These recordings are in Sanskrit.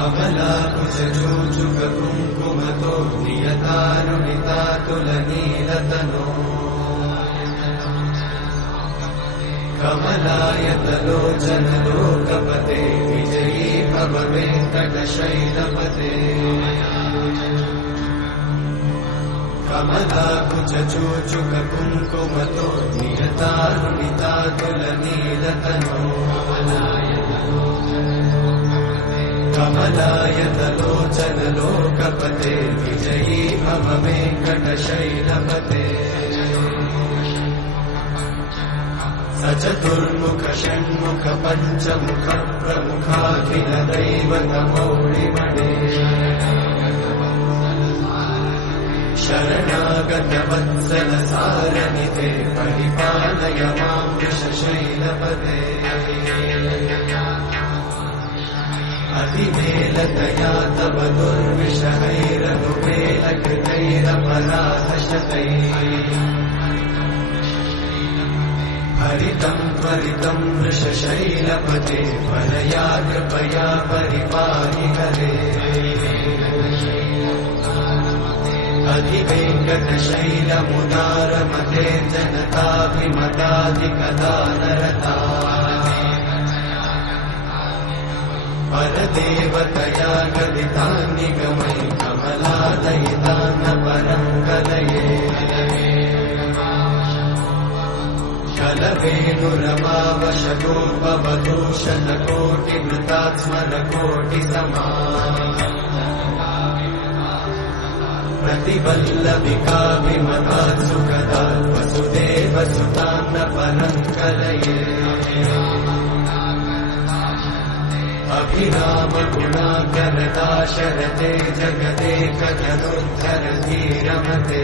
कमलाकुचूचुककुङ्कुमतो नियतारुणितातुलनीलतनो कमलायतलोचनलोकपते विजयी भव वेङ्कटशैलपते कमलाकुचूचुककुङ्कुमतो नियतारुणितातुलनीलतनो कमलायतलोचनलोकपते विजयी भव वेङ्कटशैलपते सचतुर्मुख षण्मुख पञ्चमुख प्रमुखाखिल दैवतमौलिमणे शरणागत वत्सल सारनिधे परिपालय मां वृषशैलपते अतिमेलतया तव दुर्विषहैरनुमेलकृतैरपराधशतैः हरितं त्वरितं वृषशैलपते परया कृपया परिपाहि हरे अधिवेङ्कटशैलमुदारमते जनताभिमताधिकदानरता परदेवतया गदितान्निगमै कमलादयितान्न परं कलये कलवेणुरमावशतोपवधूषणकोटिमृतात्स्मरकोटिसमा प्रतिवल्लभिकाभिमतात् सुखदात् वसुदेवसुतान्न परं कलये अभिरामगुणाकरदाशरथे जगदेकजनुद्धरधीरमते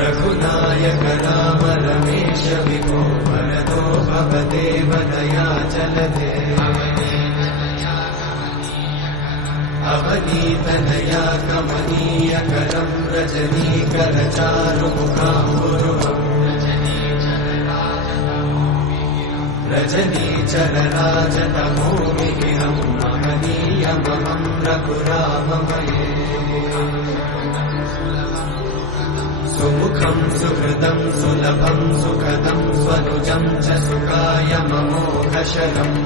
रघुनायक राम रमेश विभो वरदो भवदेव दयाचलते अवनीतनया कमनीयकरं रजनीकरचारुमुखाम्बुरुहम् रजनीचरराजतमोमिहिरं महनीयमहं रघुराममये सुमुखं सुहृदं सुलभं सुखदं स्वनुजं च सुखायममोघशरम्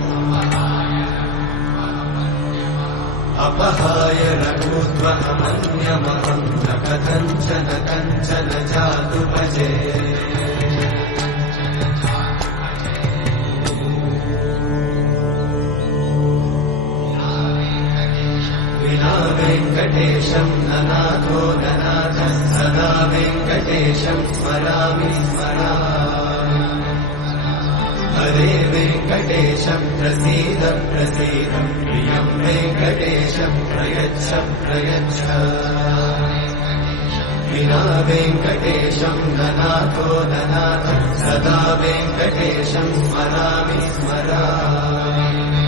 अपहाय रघुत्वमन्यमहं न कथञ्चन कञ्चन जातु भजे विना वेङ्कटेशं ननाथो ननाथः सदा वेङ्कटेशं स्मरामि स्मरामि हरे वेङ्कटेशं प्रसीद प्रसीद प्रियं वेङ्कटेशं प्रयच्छ प्रयच्छ विना वेङ्कटेशं ननाथो ननाथः सदा वेङ्कटेशं स्मरामि स्मरामि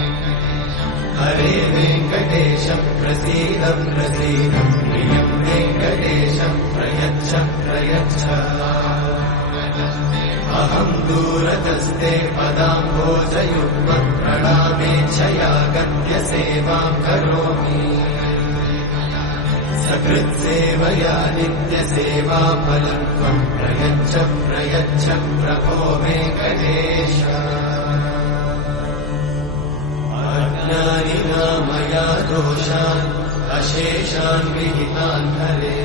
हरे वेङ्कटेशं प्रसीद प्रसीद प्रियं वेङ्कटेशं प्रयच्छ प्रयच्छ अहं दूरतस्ते पदाम्भोजयुग्मं प्रणामेच्छया गद्यसेवां करोमि सकृत्सेवया नित्यसेवाफलं त्वं प्रयच्छ प्रयच्छ प्रभो वेङ्कटेश अज्ञानिना मया दोषान् अशेषान् विहितान् हरे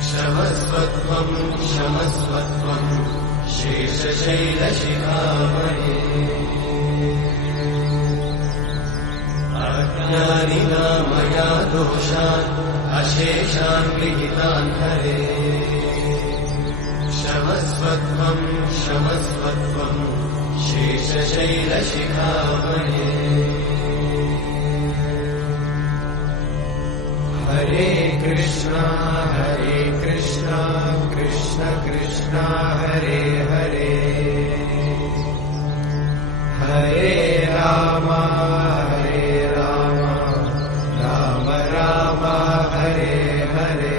क्षमस्वत्वं क्षमस्वत्वं शेषशैलशिखामणे अज्ञानिना मया दोषान् अशेषान् विहितान् हरे क्षमस्वत्वं क्षमस्वत्वं शेषशैलशिखामणे हरे कृष्णा कृष्ण कृष्ण हरे हरे हरे राम राम राम हरे हरे